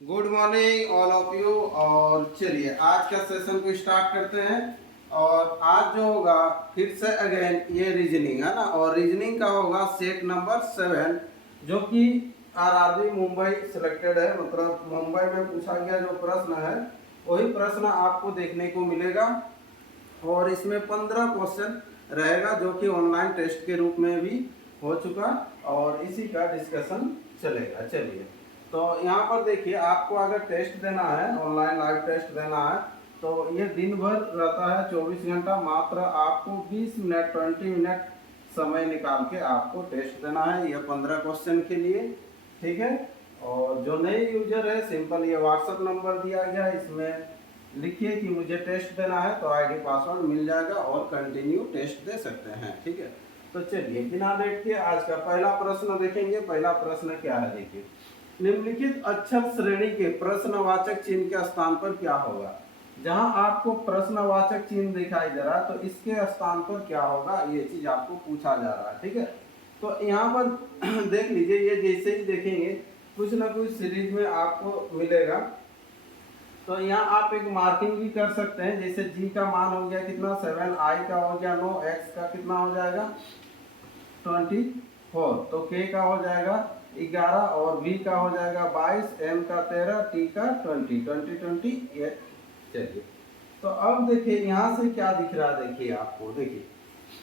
Good morning all of you. और चलिए आज का सेशन को स्टार्ट करते हैं। और आज जो होगा फिर से अगेन ये रीजनिंग है ना, और रीजनिंग का होगा सेट नंबर 7 जो कि आरआरबी मुंबई सिलेक्टेड है। मतलब मुंबई में पूछा गया जो प्रश्न है वही प्रश्न आपको देखने को मिलेगा। और इसमें 15 क्वेश्चन रहेगा जो कि ऑनलाइन टेस्ट के रूप में भी हो चुका, और इसी का डिस्कशन चलेगा। चलिए तो यहाँ पर देखिए, आपको अगर टेस्ट देना है, ऑनलाइन लाइव टेस्ट देना है, तो ये दिन भर रहता है 24 घंटा। मात्र आपको 20 मिनट 20 मिनट समय निकाल के आपको टेस्ट देना है, ये 15 क्वेश्चन के लिए। ठीक है। और जो नए यूजर है, सिंपल ये व्हाट्सएप नंबर दिया गया है, इसमें लिखिए कि मुझे टेस्ट देना है, तो आईडी पासवर्ड मिल जाएगा और कंटिन्यू टेस्ट दे सकते हैं। ठीक है। तो चलिए बिना लेट के आज का पहला प्रश्न देखेंगे। पहला प्रश्न क्या है, देखिए, निम्नलिखित अक्षर श्रेणी के प्रश्नवाचक चिन्ह के स्थान पर क्या होगा। जहां आपको प्रश्नवाचक चिन्ह दिखाई दे रहा है तो इसके स्थान पर क्या होगा, ये चीज आपको पूछा जा रहा है। ठीक है। तो यहाँ पर देख लीजिए, ये जैसे ही देखेंगे कुछ ना कुछ सीरीज में आपको मिलेगा। तो यहाँ आप एक मार्किंग भी कर सकते हैं, जैसे जी का मान हो गया कितना 7, आई का हो गया 9, एक्स का कितना हो जाएगा 24, तो के का हो जाएगा 11, और बी का हो जाएगा 22, एम का 13, टी का 20 ये। चलिए तो अब देखिए यहाँ से क्या दिख रहा है, देखिए आपको, देखिए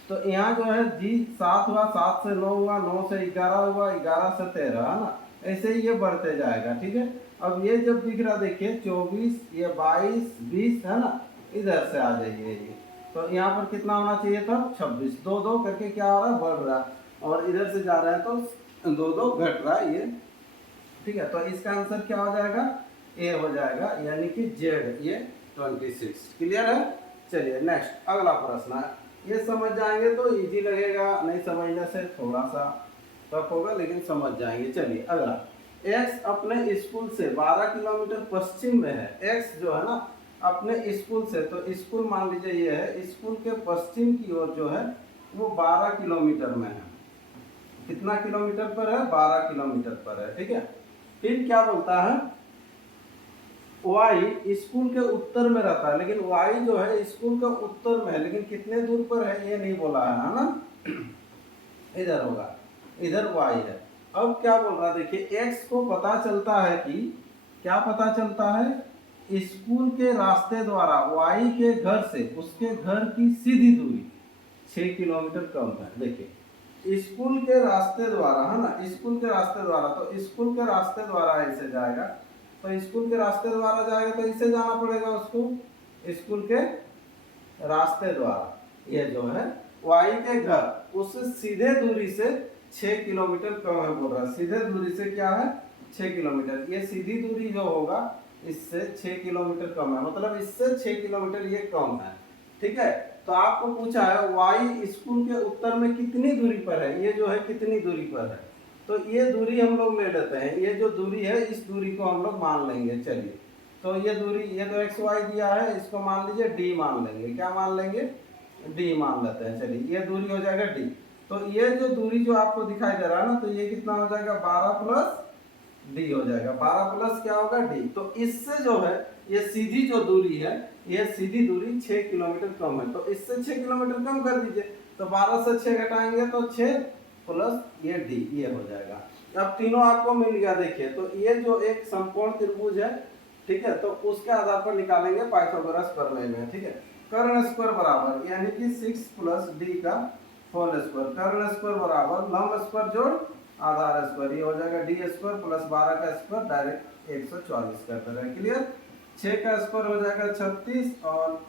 तो यहाँ जो है जी 7 हुआ, 7 से 9 हुआ, 9 से 11 हुआ, 11 से 13, है ना, ऐसे ही ये बढ़ते जाएगा। ठीक है। अब ये जब दिख रहा देखिए 24, ये 22, 20, है ना, इधर से आ जाइए ये, तो यहाँ पर कितना होना चाहिए था 26, 2 करके क्या हो रहा है, बढ़ रहा है, और इधर से जा रहा है तो 2 घट रहा है ये। ठीक है। तो इसका आंसर क्या हो जाएगा, ए हो जाएगा, यानी कि जेड, ये 26। क्लियर है। चलिए नेक्स्ट अगला प्रश्न है। ये समझ जाएंगे तो इजी लगेगा, नहीं समझने से थोड़ा सा टफ होगा, लेकिन समझ जाएंगे। चलिए अगला, एक्स अपने स्कूल से 12 किलोमीटर पश्चिम में है। एक्स जो है ना अपने स्कूल से, तो स्कूल मान लीजिए ये है, स्कूल के पश्चिम की ओर जो है वो 12 किलोमीटर में है। कितना किलोमीटर पर है, 12 किलोमीटर पर है। ठीक है। फिर क्या बोलता है, वाई स्कूल के उत्तर में रहता है, लेकिन वाई जो है स्कूल के उत्तर में है, लेकिन कितने दूर पर है ये नहीं बोला है ना, इधर होगा, इधर वाई है। अब क्या बोल रहा है, देखिए एक्स को पता चलता है कि, क्या पता चलता है, स्कूल के रास्ते द्वारा वाई के घर से उसके घर की सीधी दूरी 6 किलोमीटर कम है। देखिए स्कूल के रास्ते द्वारा, है ना, स्कूल के रास्ते द्वारा, तो स्कूल के रास्ते द्वारा ऐसे जाएगा, तो स्कूल के रास्ते द्वारा जाएगा तो इससे जाना पड़ेगा उसको, स्कूल के रास्ते द्वारा, ये जो है वाई के घर उससे सीधे दूरी से 6 किलोमीटर कम है बोल रहा है। सीधे दूरी से क्या है 6 किलोमीटर, ये सीधी दूरी जो होगा इससे 6 किलोमीटर कम है, मतलब इससे 6 किलोमीटर ये कम है। ठीक है। तो आपको पूछा है वाई स्कूल के उत्तर में कितनी दूरी पर है, ये जो है कितनी दूरी पर है, तो ये दूरी हम लोग ले लेते हैं, ये जो दूरी है इस दूरी को हम लोग मान लेंगे। चलिए तो ये दूरी, ये तो एक्स वाई दिया है, इसको मान लीजिए डी मान लेंगे। क्या मान लेंगे, डी मान लेते हैं। चलिए ये दूरी हो जाएगा डी। तो ये जो दूरी जो आपको दिखाई दे रहा है ना, तो ये कितना हो जाएगा 12 प्लस डी हो जाएगा, 12 प्लस क्या होगा डी। तो इससे जो है ये सीधी जो दूरी है, ये सीधी दूरी 6 किलोमीटर कम है, तो इससे 6 किलोमीटर कम कर दीजिए, तो 12 से 6 घटाएंगे तो 6 प्लस ये डी, ये हो जाएगा। अब तीनों आपको मिल गया। देखिए तो ये जो एक समकोण त्रिभुज है, ठीक है, तो उसके आधार पर निकालेंगे पाइथागोरस प्रमेय में। ठीक है। कर्ण स्क्वायर बराबर, यानी कि 6 प्लस डी का होल स्क्वायर, कर्ण स्क्वायर बराबर लंब स्क्वायर जोड़ आधार स्क्वायर, ये हो जाएगा डी स्क्वायर प्लस 12 का स्क्वायर, डायरेक्ट 144 करते रहे। क्लियर। 6 का स्क्वायर हो जाएगा 36, और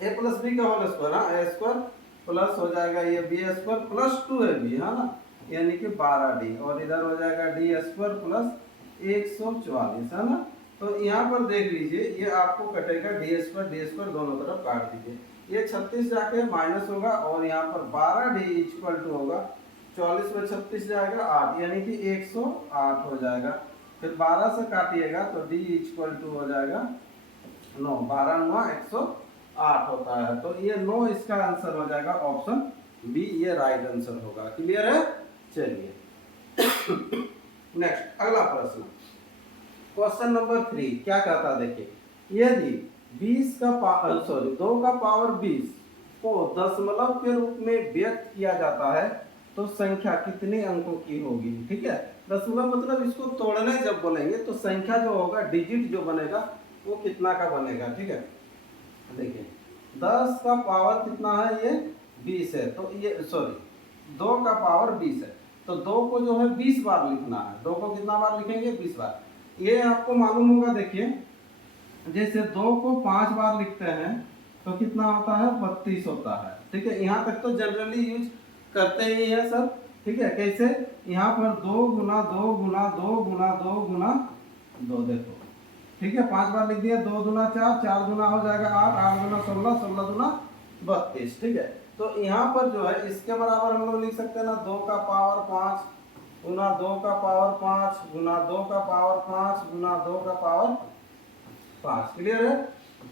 ए प्लस बी का होल स्क्वायर, हाँ, ए स्क्वायर प्लस हो जाएगा ये बी स्क्वायर प्लस 2 है बी, है ना, यानी कि 12d, और इधर हो जाएगा डी स्क्वायर प्लस 144, है ना। तो यहाँ पर देख लीजिए ये आपको कटेगा डी स्क्वायर दोनों तरफ काट दीजिए, ये 36 जाके माइनस होगा, और यहाँ पर 12d इक्वल टू होगा 44 में 36 जाएगा 8, यानी कि 108 हो जाएगा। फिर 12 से काटिएगा तो d इक्वल टू हो जाएगा 9, 12 9 108 होता है, तो ये 9 इसका आंसर हो जाएगा ऑप्शन बी, ये राइट आंसर होगा। क्लियर है। चलिए नेक्स्ट अगला प्रश्न, क्वेश्चन नंबर 3 क्या कहता है देखिए, यदि 2 का पावर 20 को दशमलव के रूप में व्यक्त किया जाता है तो संख्या कितने अंकों की होगी। ठीक है, दशमलव मतलब इसको तोड़ने जब बोलेंगे तो संख्या जो होगा, डिजिट जो बनेगा वो कितना का बनेगा। ठीक है, देखिए 10 का पावर कितना है, ये 20 है, तो ये 2 का पावर 20 है, तो 2 को जो है 20 बार लिखना है। 2 को कितना बार लिखेंगे, 20 बार। ये आपको मालूम होगा, देखिए जैसे 2 को 5 बार लिखते हैं तो कितना होता है, 32 होता है। ठीक है, यहाँ तक तो जनरली यूज करते ही है सब। ठीक है, कैसे, यहाँ पर 2 गुना 2 गुना 2 गुना 2 गुना 2 देखो। ठीक है, 5 बार लिख दिया, 2 गुना 4, 4 गुना हो जाएगा 8, 8 गुना 16, 16 गुना 32। ठीक है, तो यहाँ पर जो है इसके बराबर हम लोग लिख सकते हैं ना, 2 का पावर 5 गुना 2 का पावर 5 गुना 2 का पावर 5 गुना 2 का पावर 5। क्लियर है,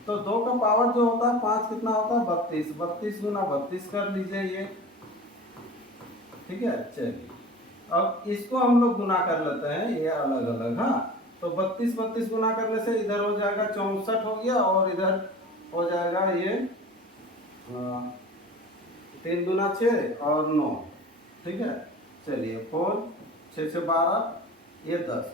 तो 2 का पावर जो होता है 5 कितना होता है, 32, 32 गुना 32 कर लीजिए ये। ठीक है, चलिए अब इसको हम लोग गुना कर लेते हैं, ये अलग अलग। हाँ, तो 32 32 गुना करने से इधर हो जाएगा 64 हो गया, और इधर हो जाएगा ये 3 गुना 6 और 9। ठीक है, चलिए 4 6 से 12, ये 10,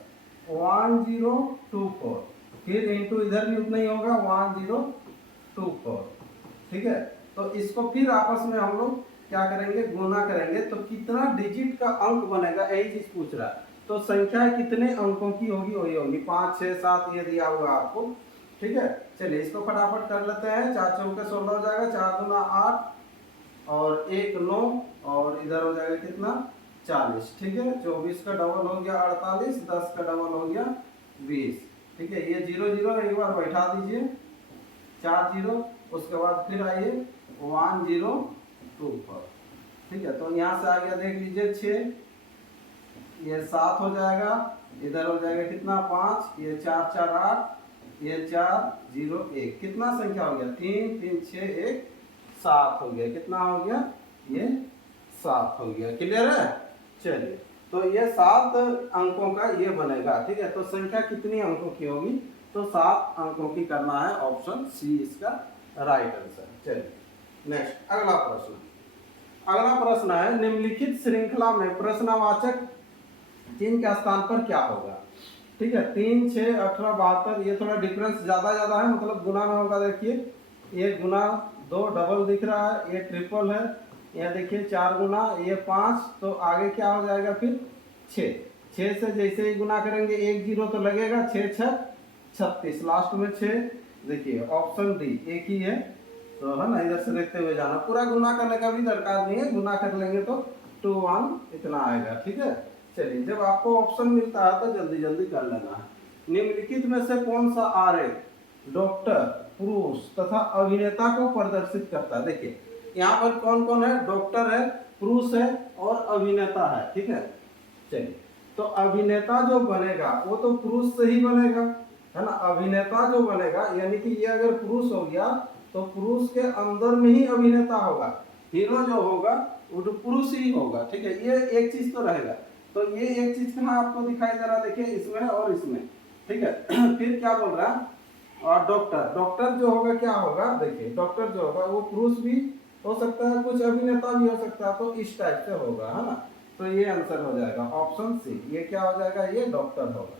1024, फिर इंटू इधर भी उतना ही होगा 1024। ठीक है, तो इसको फिर आपस में हम लोग क्या करेंगे, गुना करेंगे, तो कितना डिजिट का अंक बनेगा यही चीज पूछ रहा है। तो संख्या कितने अंकों की होगी, वही होगी 5 6 7, ये दिया हुआ आपको। ठीक है, चलिए इसको फटाफट कर लेते हैं। 4 चौके 16 हो जाएगा, 4 दूना 8 और 1 9, और इधर हो जाएगा कितना, 40। ठीक है, 24 का डबल हो गया 48, 10 का डबल हो गया 20। ठीक है, ये 0 0 एक बार बैठा दीजिए, 4 0, उसके बाद फिर आइए 1024। ठीक है, तो यहाँ से आ गया, देख लीजिए 6, ये 7 हो जाएगा, इधर हो जाएगा कितना 5, ये 4 4 8, ये 4 0 1, कितना संख्या हो गया, 3 3 6 1 7 हो गया। कितना हो गया, ये 7 हो गया। क्लियर है, चलिए तो ये 7 अंकों का ये बनेगा। ठीक है, तो संख्या कितनी अंकों की होगी, तो 7 अंकों की करना है, ऑप्शन सी इसका राइट आंसर। चलिए नेक्स्ट, अगला प्रश्न। अगला प्रश्न है, निम्नलिखित श्रृंखला में प्रश्नवाचक चिन्ह के स्थान पर क्या होगा। ठीक है, 3 6 18 72, ये थोड़ा डिफरेंस ज्यादा है, मतलब गुना में होगा। देखिए ये गुना 2 डबल दिख रहा है, ये ट्रिपल है, यहाँ देखिए 4 गुना, ये 5, तो आगे क्या हो जाएगा फिर 6। 6 से जैसे ही गुना करेंगे 1 0 तो लगेगा, 6 6 36, लास्ट में 6। देखिए ऑप्शन डी एक ही है, तो है ना, इधर से देखते हुए जाना, पूरा गुना करने का भी दरकार नहीं है, गुना कर लेंगे तो 2 1 इतना आएगा। ठीक है, चलिए जब आपको ऑप्शन मिलता है तो जल्दी जल्दी कर लेना है। निम्नलिखित में से कौन सा आरेख डॉक्टर, पुरुष तथा अभिनेता को प्रदर्शित करता है। देखिए यहाँ पर कौन कौन है, डॉक्टर है, पुरुष है और अभिनेता है। ठीक है, चलिए तो अभिनेता जो बनेगा वो तो पुरुष से ही बनेगा, है ना। अभिनेता जो बनेगा यानी कि ये अगर पुरुष हो गया तो पुरुष के अंदर में ही अभिनेता होगा, हीरो जो होगा वो तो पुरुष ही होगा। ठीक है, ये एक चीज तो रहेगा। तो ये एक चीज कहाँ आपको दिखाई दे रहा है, देखिए इसमें और इसमें। ठीक है फिर क्या बोल रहा है, और डॉक्टर, डॉक्टर जो होगा क्या होगा, देखिए डॉक्टर जो होगा वो पुरुष भी हो सकता है, कुछ अभिनेता भी हो सकता है, तो इस टाइप से होगा, है ना। तो ये आंसर हो जाएगा ऑप्शन सी। ये क्या हो जाएगा, ये डॉक्टर होगा।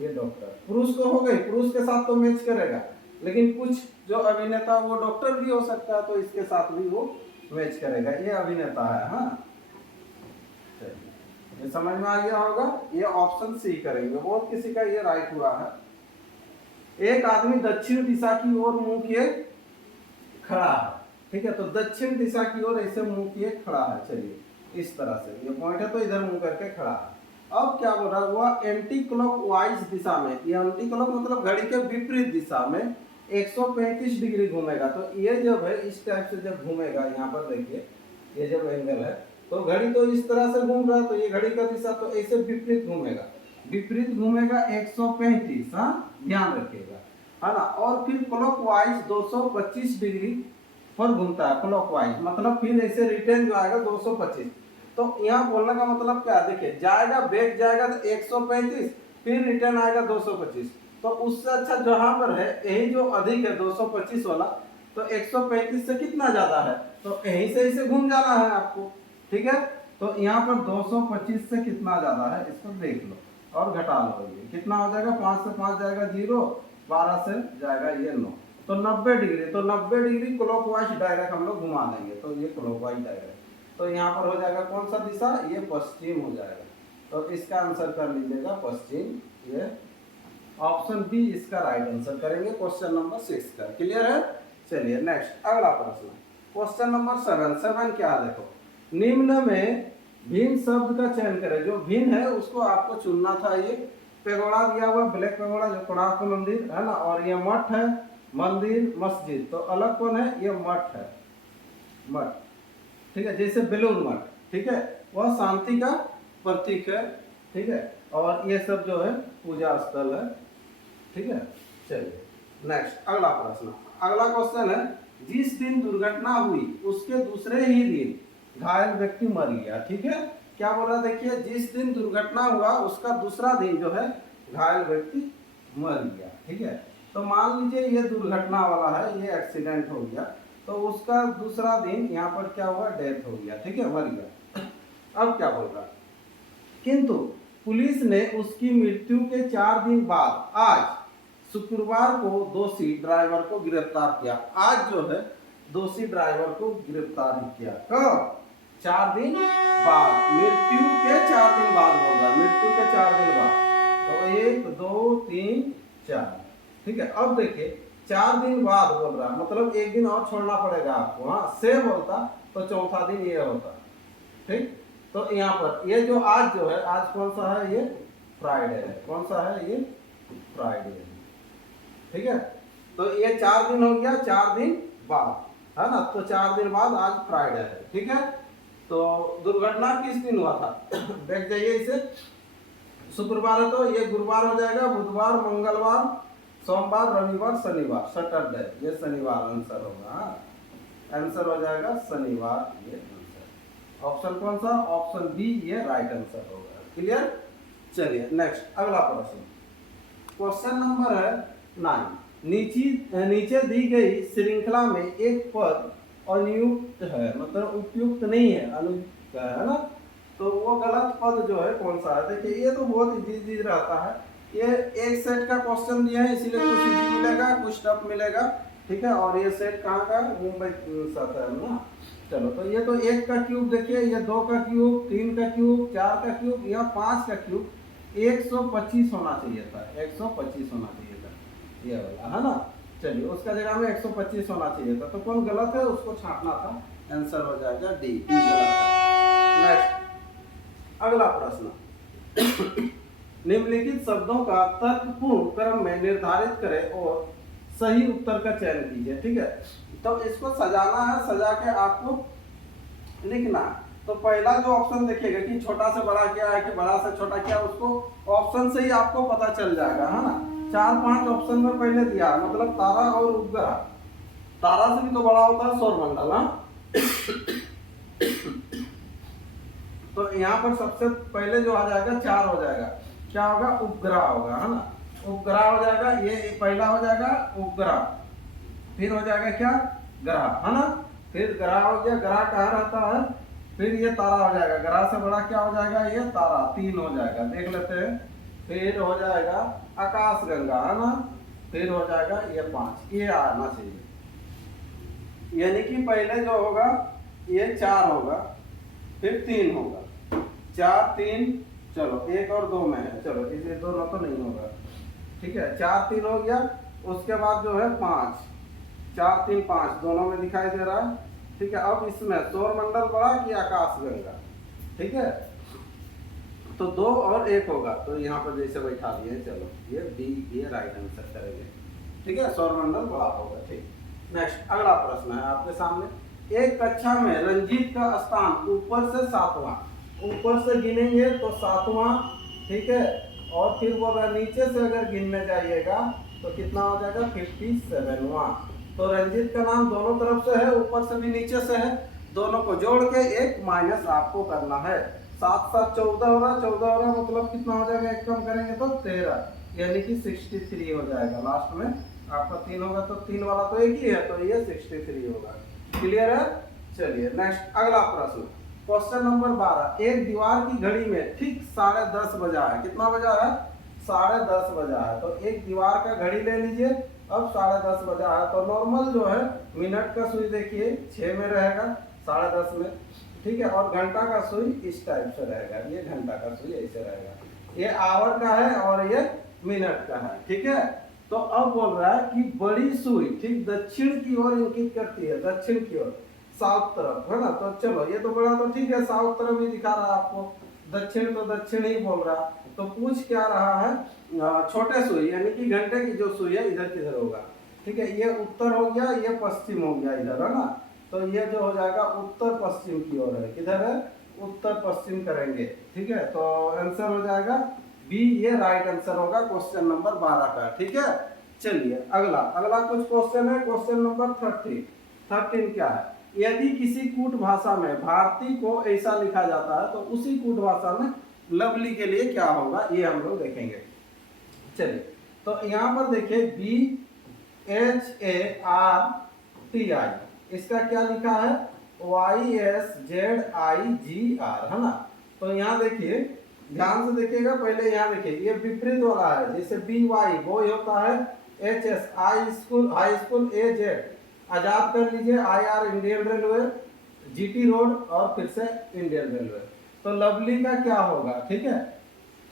ये डॉक्टर पुरुष तो हो गई, पुरुष के साथ तो मैच करेगा, लेकिन कुछ जो अभिनेता वो डॉक्टर भी हो सकता है, तो इसके साथ भी वो मैच करेगा। ये अभिनेता है। हाँ, ये समझ में आ गया होगा, ये ऑप्शन सी करेंगे। बहुत किसी का ये राइट हुआ है। एक आदमी दक्षिण दिशा की ओर मुंह किए खड़ा है। ठीक है, तो दक्षिण दिशा की ओर ऐसे मुंह किए खड़ा है। चलिए इस तरह से ये पॉइंट है, तो इधर मुंह करके खड़ा है। अब क्या बोल रहा है, वह एंटी क्लॉक वाइज दिशा में, ये एंटी क्लॉक मतलब घड़ी के विपरीत दिशा में 135 डिग्री घूमेगा। तो ये जब है इस टाइप से जब घूमेगा, यहाँ पर देखिए ये जब एंगल है, तो घड़ी तो इस तरह से घूम रहा है, तो ये घड़ी का दिशा तो ऐसे विपरीत घूमेगा, विपरीत घूमेगा 135। हाँ, ध्यान रखिएगा, है ना। और फिर क्लॉकवाइज 225 डिग्री पर घूमता है, क्लॉकवाइज मतलब फिर ऐसे रिटर्न जो आएगा 225। तो यहाँ बोलने का मतलब क्या है, देखिए जाएगा, बैक जाएगा तो 135, फिर रिटर्न आएगा 225। तो उससे अच्छा जहां पर है यही जो अधिक है 225 वाला, तो 135 से कितना ज्यादा है, तो यहीं से इसे घूम जाना है आपको। ठीक है, तो यहाँ पर 225 से कितना ज्यादा है इसको देख लो और घटा लो। ये कितना हो जाएगा, 5 से 5 जाएगा 0, 12 से जाएगा ये 9, तो 90 डिग्री। तो 90 डिग्री क्लॉकवाइज डायरेक्ट हम लोग घुमा देंगे, तो ये क्लॉकवाइज डायरेक्ट। तो यहाँ पर हो जाएगा कौन सा दिशा, ये पश्चिम हो जाएगा। तो इसका आंसर कर लीजिएगा पश्चिम। ये ऑप्शन बी इसका राइट आंसर करेंगे क्वेश्चन नंबर 6 का। क्लियर है? चलिए नेक्स्ट अगला प्रश्न, क्वेश्चन नंबर 7 क्या है देखो, निम्न में भिन्न शब्द का चयन करें। जो भिन्न है उसको आपको चुनना था। ये पेगोड़ा दिया हुआ, ब्लैक पेगोड़ा जो कोणार्क मंदिर है ना, और ये मठ है, मंदिर मस्जिद। तो अलग कौन है, ये मठ है, मठ। ठीक है, जैसे बेलूर मठ, ठीक है, वह शांति का प्रतीक है। ठीक है, और ये सब जो है पूजा स्थल है। ठीक है, चलिए नेक्स्ट अगला प्रश्न। अगला क्वेश्चन है, जिस दिन दुर्घटना हुई उसके दूसरे ही दिन घायल व्यक्ति मर गया। ठीक है, क्या बोल रहा, देखिए जिस दिन दुर्घटना हुआ उसका दूसरा दिन जो है घायल व्यक्ति मर गया। ठीक है, तो मान लीजिए ये दुर्घटना वाला है, ये एक्सीडेंट हो गया, तो उसका दूसरा दिन यहाँ पर क्या हुआ, डेथ हो गया। ठीक है, मर गया। अब क्या बोल रहा, किंतु पुलिस ने उसकी मृत्यु के 4 दिन बाद आज शुक्रवार को दोषी ड्राइवर को गिरफ्तार किया। आज जो है दोषी ड्राइवर को गिरफ्तार किया। कब, 4 दिन बाद, मृत्यु के 4 दिन बाद बोल रहा, मृत्यु के 4 दिन बाद। तो 1 2 3 4। ठीक है, अब देखिए 4 दिन बाद बोल रहा, मतलब 1 दिन और छोड़ना पड़ेगा आपको। हाँ, से बोलता तो चौथा दिन ये होता। ठीक, तो यहाँ पर ये जो आज जो है, आज कौन सा है, ये फ्राइडे है। कौन सा है, ये फ्राइडे है। ठीक है, तो ये 4 दिन हो गया, 4 दिन बाद है ना, तो 4 दिन बाद आज फ्राइडे है। ठीक है, तो दुर्घटना किस दिन हुआ था देख जाइए इसे, शुक्रवार है तो ये गुरुवार हो जाएगा, बुधवार, मंगलवार, सोमवार, रविवार, शनिवार, सैटरडे, ये शनिवार आंसर होगा। आंसर हो जाएगा शनिवार, ये आंसर। ऑप्शन कौन सा, ऑप्शन बी ये राइट आंसर होगा। क्लियर? चलिए नेक्स्ट अगला प्रश्न, क्वेश्चन नंबर है 9। नीचे दी गई श्रृंखला में एक पद अनुयुक्त है, मतलब उपयुक्त नहीं है, अनुयुक्त है ना, तो वो गलत पद जो है कौन सा है। देखिए ये तो बहुत इजी रहता है, ये एक सेट का क्वेश्चन दिया है इसीलिए कुछ इजी मिलेगा, कुछ टफ मिलेगा। ठीक है, और ये सेट कहाँ का, मुंबई साथ है ना। चलो, तो ये तो 1 का क्यूब देखिए, ये 2 का क्यूब, 3 का क्यूब, 4 का क्यूब, या 5 का क्यूब। 125 होना चाहिए था, 125 होना चाहिए था ये वाला, है ना। चलिए उसका जगह में 125 होना चाहिए था, तो कौन गलत है उसको छांटना था। आंसर हो जाएगा डी, गलत है। नेक्स्ट अगला प्रश्न, निम्नलिखित शब्दों का तर्कपूर्ण क्रम में निर्धारित करें और सही उत्तर का चयन कीजिए। ठीक है, तो इसको सजाना है, सजा के आपको लिखना है। तो पहला जो ऑप्शन देखिएगा कि छोटा से बड़ा क्या है कि बड़ा से छोटा क्या, उसको ऑप्शन से ही आपको पता चल जाएगा, है ना। 4-5 ऑप्शन में पहले दिया, मतलब तारा और उपग्रह। तारा से भी तो बड़ा होता है सौरमंडल। हाँ, तो यहाँ पर सबसे पहले जो आ जाएगा 4 हो जाएगा, क्या होगा, उपग्रह होगा, है ना। उपग्रह हो जाएगा, ये पहला हो जाएगा उपग्रह, फिर हो जाएगा क्या, ग्रह, है ना। फिर ग्रह हो गया, ग्रह कहाँ रहता है, फिर ये तारा हो जाएगा, ग्रह से बड़ा क्या हो जाएगा, ये तारा, 3 हो जाएगा, देख लेते हैं। फिर हो जाएगा आकाश गंगा, है ना। फिर हो जाएगा ये 5, ये आना चाहिए। यानी कि पहले जो होगा ये 4 होगा, फिर 3 होगा, 4 3, चलो 1 और 2 में है, चलो इसे दोनों तो नहीं होगा। ठीक है, 4 3 हो गया, उसके बाद जो है 5, 4 3 5 दोनों में दिखाई दे रहा है। ठीक है, अब इसमें सौरमंडल बड़ा कि आकाश गंगा। ठीक है, तो 2 और 1 होगा, तो यहाँ पर जैसे बैठा दिए, चलो ये डी, ये राइट आंसर करेंगे। ठीक है, सौरमंडल बड़ा होगा। ठीक, नेक्स्ट अगला प्रश्न है आपके सामने, एक कक्षा में रंजीत का स्थान ऊपर से 7वां, ऊपर से गिनेंगे तो 7वां। ठीक है, और फिर वो नीचे से अगर गिनने जाइएगा तो कितना हो जाएगा, 57वां। तो रंजीत का नाम दोनों तरफ से है, ऊपर से भी नीचे से है, दोनों को जोड़ के एक माइनस आपको करना है। 7 7 14 हो रहा, 14 हो रहा, मतलब कितना हो जाएगा, एक कम करेंगे तो 13, यानी कि 63 हो जाएगा। लास्ट में आपका 3 होगा तो 3 वाला तो एक ही है, तो ये 63 होगा। क्लियर है? चलिए नेक्स्ट अगला प्रश्न, क्वेश्चन नंबर 12। एक दीवार की घड़ी में ठीक 10:30 बजा है। कितना बजा है? 10:30 बजा है। तो एक दीवार का घड़ी ले लीजिए, अब 10:30 बजा है, तो नॉर्मल जो है मिनट का सुई देखिए 6 में रहेगा, 10:30 में, ठीक है। और घंटा का सुई इस टाइप से रहेगा, ये घंटा का सुई ऐसे रहेगा, ये आवर का है और ये मिनट का है, ठीक है। तो अब बोल रहा है कि बड़ी सुई ठीक दक्षिण की ओर इंगित करती है, दक्षिण की ओर, साउथ तरफ, है ना। तो चलो ये तो बड़ा तो ठीक है, साउथ तरफ ही दिखा रहा है आपको, दक्षिण तो दक्षिण ही बोल रहा। तो पूछ क्या रहा है, छोटे सुई यानी कि घंटे की जो सुई है इधर किधर होगा, ठीक है। ये उत्तर हो गया, ये पश्चिम हो गया इधर, है ना। तो ये जो हो जाएगा उत्तर पश्चिम की ओर है, किधर है, उत्तर पश्चिम करेंगे, ठीक है। तो आंसर हो जाएगा बी, ये राइट आंसर होगा क्वेश्चन नंबर 12 का, ठीक है। चलिए अगला कुछ क्वेश्चन है, क्वेश्चन नंबर 13 क्या है, यदि किसी कूट भाषा में भारती को ऐसा लिखा जाता है तो उसी कूट भाषा में लवली के लिए क्या होगा, ये हम लोग देखेंगे। चलिए तो यहाँ पर देखिए BHARTI, इसका क्या लिखा है, YSZIGR, है ना। तो यहाँ देखिए ध्यान से देखिएगा, पहले यहाँ देखिए ये विपरीत वाला है, जैसे BY बॉय होता है, HS हाई स्कूल AZ आजाद कर लीजिए, IR Indian railway, GT road और फिर से इंडियन रेलवे। तो लवली का क्या होगा, ठीक है,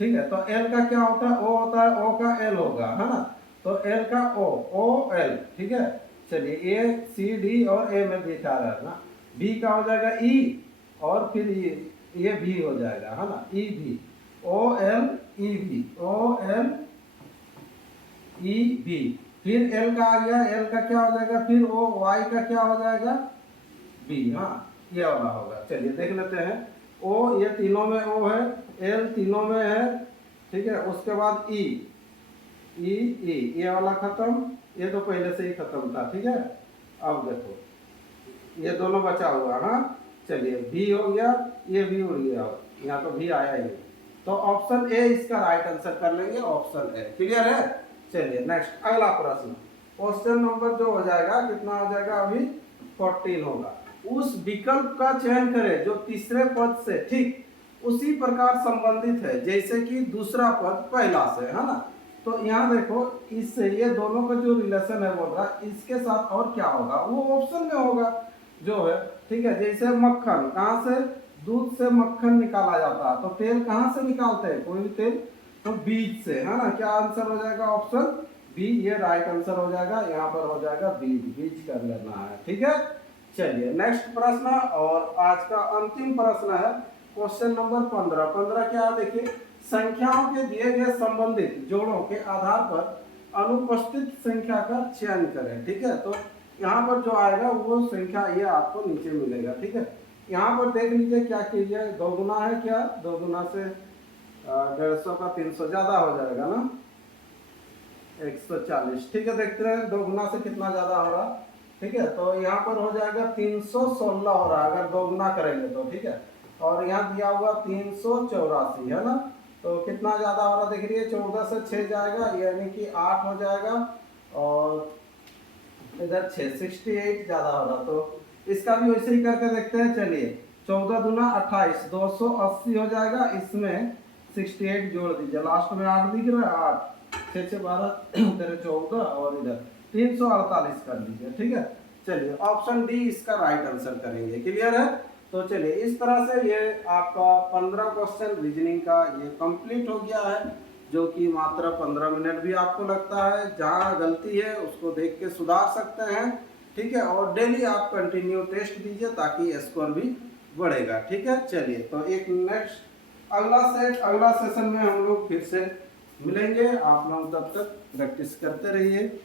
ठीक है। तो L का क्या होता है, O होता है, O का L होगा, है ना। तो L का OL, ठीक है। चलिए ACD और A में दिखा रहा है ना, B का हो जाएगा E और फिर ये भी हो जाएगा, है ना, EV, OLEV, OLEV। फिर L का आ गया, L का क्या हो जाएगा, फिर O, Y का क्या हो जाएगा, B, हाँ ये वाला होगा। चलिए देख लेते हैं, O ये तीनों में O है, L तीनों में है, ठीक है। उसके बाद E ये वाला खत्म, ये तो पहले से ही खत्म था, ठीक है। अब देखो ये दोनों बचा हुआ, हाँ। चलिए भी हो गया, ये भी उड़ गया, यहाँ तो भी आया ही। तो ऑप्शन ए इसका राइट आंसर कर लेंगे, ऑप्शन ए। क्लियर है? चलिए नेक्स्ट अगला प्रश्न, क्वेश्चन नंबर जो हो जाएगा कितना हो जाएगा, अभी 14 होगा। उस विकल्प का चयन करें जो तीसरे पद से ठीक उसी प्रकार संबंधित है जैसे कि दूसरा पद पहला से, है ना। तो यहाँ देखो इससे ये दोनों का जो रिलेशन है बोल रहा है, इसके साथ और क्या होगा, वो ऑप्शन में होगा जो है, ठीक है। जैसे मक्खन, कहाँ से, दूध से मक्खन निकाला जाता है, तो तेल कहाँ से निकालते हैं, कोई भी तेल, तो बीज से, है ना। क्या आंसर हो जाएगा, ऑप्शन बी, ये राइट आंसर हो जाएगा। यहाँ पर हो जाएगा बीज कर लेना है, ठीक है। चलिए नेक्स्ट प्रश्न, और आज का अंतिम प्रश्न है क्वेश्चन नंबर 15 क्या है, देखिए संख्याओं के दिए गए संबंधित जोड़ों के आधार पर अनुपस्थित संख्या का चयन करें, ठीक है। तो यहाँ पर जो आएगा वो संख्या ये आपको नीचे मिलेगा, ठीक है। यहाँ पर देख लीजिए क्या कीजिए, दोगुना है क्या, दोगुना से 150 का 300 ज्यादा हो जाएगा ना, 140, ठीक है। देखते हैं दोगुना से कितना ज्यादा हो रहा, ठीक है। तो यहाँ पर हो जाएगा 316 हो रहा है अगर दोगुना करेंगे तो, ठीक है। और यहाँ दिया हुआ 384, है ना। तो कितना ज्यादा हो रहा देख रही है, 14 से 6 जाएगा यानी कि 8 हो जाएगा, और इधर 68 ज्यादा हो रहा, तो इसका भी वैसे ही करके देखते हैं। चलिए 14 दूना 28, 280 हो जाएगा, इसमें 68 जोड़ दीजिए, लास्ट में 8 दिख रहा है, 8 6 6 12 तेरे 14 और इधर 348 कर लीजिए, ठीक है। चलिए ऑप्शन डी इसका राइट आंसर करेंगे। क्लियर है? तो चलिए इस तरह से ये आपका 15 क्वेश्चन रीजनिंग का ये कंप्लीट हो गया है, जो कि मात्र 15 मिनट भी आपको लगता है। जहाँ गलती है उसको देख के सुधार सकते हैं, ठीक है। और डेली आप कंटिन्यू टेस्ट दीजिए ताकि स्कोर भी बढ़ेगा, ठीक है। चलिए तो एक नेक्स्ट अगला सेशन में हम लोग फिर से मिलेंगे, आप लोग तब तक प्रैक्टिस करते रहिए।